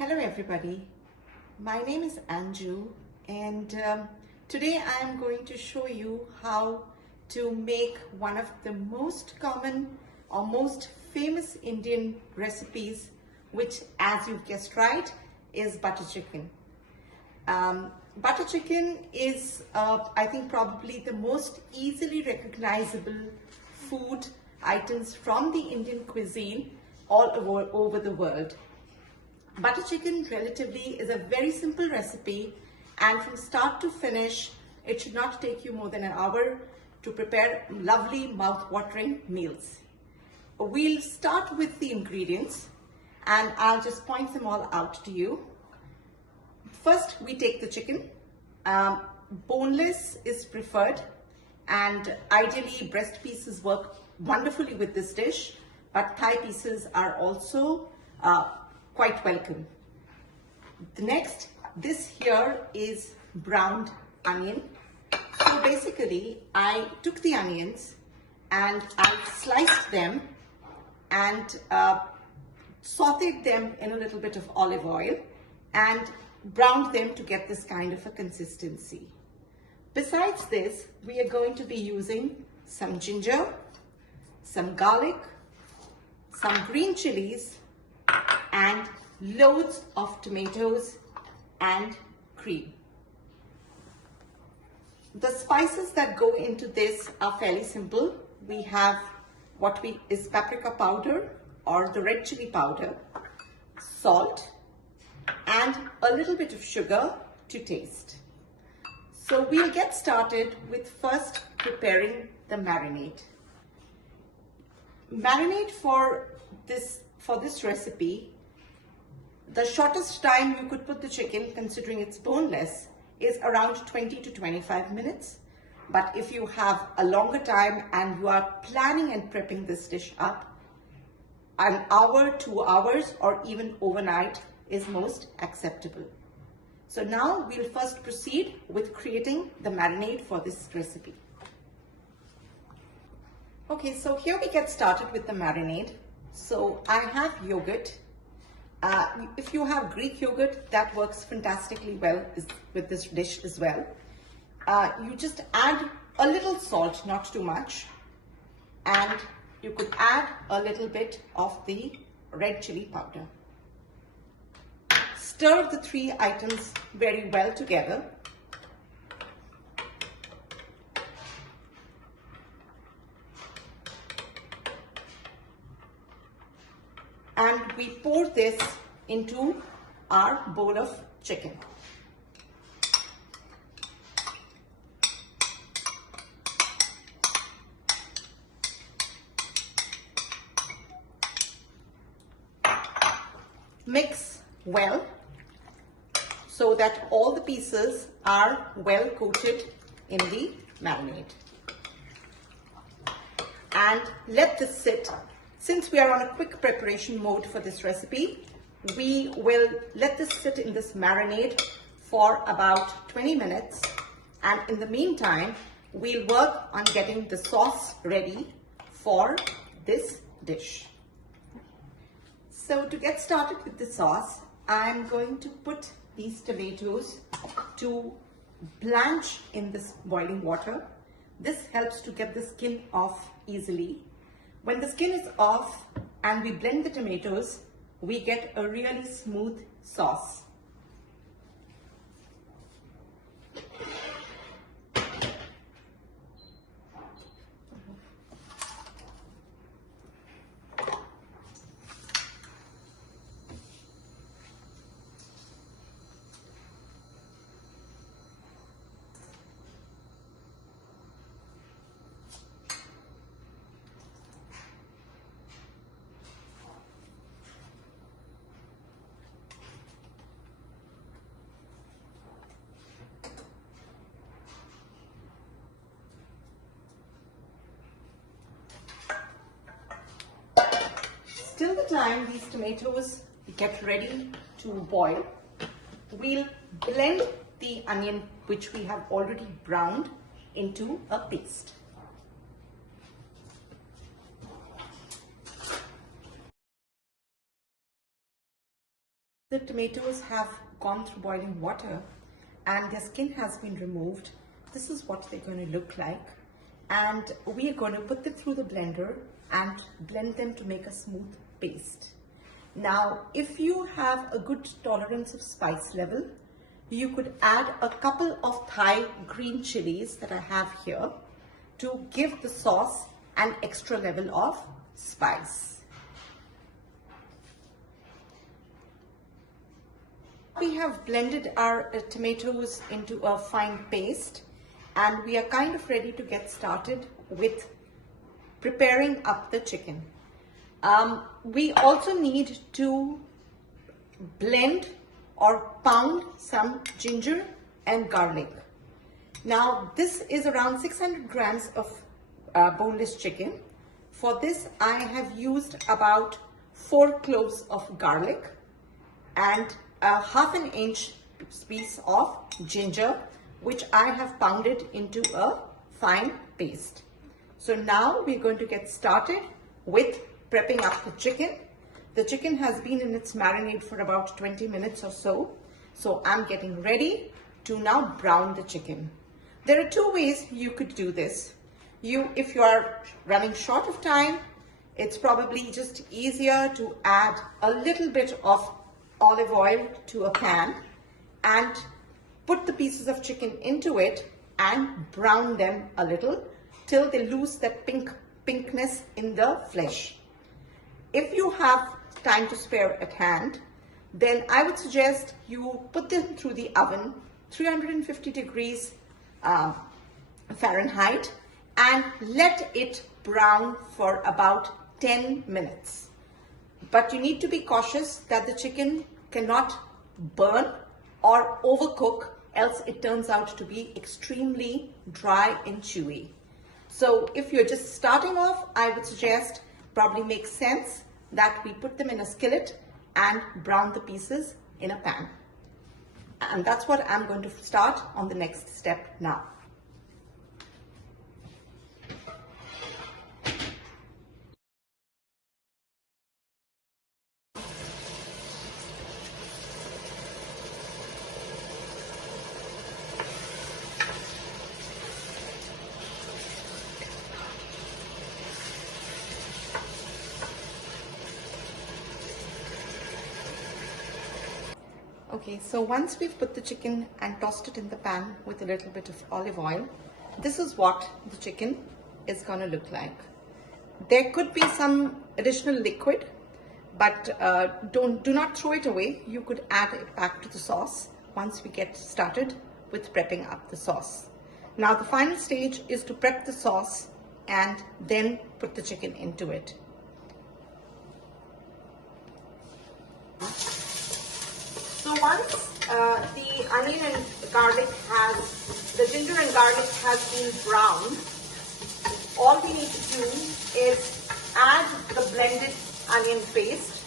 Hello everybody, my name is Anju and today I am going to show you how to make one of the most common or most famous Indian recipes, which, as you've guessed right, is butter chicken. Butter chicken is I think probably the most easily recognizable food items from the Indian cuisine all over the world. Butter chicken relatively is a very simple recipe, and from start to finish it should not take you more than an hour to prepare lovely mouth-watering meals. We'll start with the ingredients and I'll just point them all out to you. First, we take the chicken. Boneless is preferred, and ideally breast pieces work wonderfully with this dish, but thigh pieces are also quite welcome. The next, this here is browned onion. So basically I took the onions and I sliced them and sauteed them in a little bit of olive oil and browned them to get this kind of a consistency. Besides this, we are going to be using some ginger, some garlic, some green chilies, and loads of tomatoes and cream. The spices that go into this are fairly simple. We have what is paprika powder or the red chili powder, salt, and a little bit of sugar to taste. So we'll get started with first preparing the marinade. Marinade for this recipe, the shortest time you could put the chicken, considering it's boneless, is around 20 to 25 minutes. But if you have a longer time and you are planning and prepping this dish up, an hour, 2 hours, or even overnight is most acceptable. So now we'll first proceed with creating the marinade for this recipe. Okay, so here we get started with the marinade. So I have yogurt. If you have Greek yogurt, that works fantastically well with this dish as well. You just add a little salt, not too much, and you could add a little bit of the red chili powder. Stir the three items very well together. And we pour this into our bowl of chicken. Mix well so that all the pieces are well coated in the marinade. And let this sit. Since we are on a quick preparation mode for this recipe, we will let this sit in this marinade for about 20 minutes. And in the meantime, we'll work on getting the sauce ready for this dish. So to get started with the sauce, I'm going to put these tomatoes to blanch in this boiling water. This helps to get the skin off easily. When the skin is off and we blend the tomatoes, we get a really smooth sauce. Till the time these tomatoes get ready to boil, we'll blend the onion, which we have already browned, into a paste. The tomatoes have gone through boiling water and their skin has been removed. This is what they're going to look like. And we are going to put them through the blender and blend them to make a smooth paste. Now, if you have a good tolerance of spice level, you could add a couple of Thai green chilies that I have here to give the sauce an extra level of spice. We have blended our tomatoes into a fine paste and we are kind of ready to get started with preparing up the chicken. We also need to blend or pound some ginger and garlic. Now this is around 600 grams of boneless chicken. For this I have used about 4 cloves of garlic and a half an inch piece of ginger, which I have pounded into a fine paste. So now we're going to get started with prepping up the chicken. The chicken has been in its marinade for about 20 minutes or so. So I'm getting ready to now brown the chicken. There are 2 ways you could do this. If you are running short of time, it's probably just easier to add a little bit of olive oil to a pan and put the pieces of chicken into it and brown them a little till they lose that pinkness in the flesh. If you have time to spare at hand, then I would suggest you put them through the oven, 350 degrees Fahrenheit, and let it brown for about 10 minutes. But you need to be cautious that the chicken cannot burn or overcook, else it turns out to be extremely dry and chewy. So if you're just starting off, I would suggest probably makes sense that we put them in a skillet and brown the pieces in a pan. And that's what I'm going to start on the next step now. Okay, so once we've put the chicken and tossed it in the pan with a little bit of olive oil, this is what the chicken is going to look like. There could be some additional liquid, but do not throw it away. You could add it back to the sauce once we get started with prepping up the sauce. Now the final stage is to prep the sauce and then put the chicken into it. So once the onion and the ginger and garlic has been browned, all we need to do is add the blended onion paste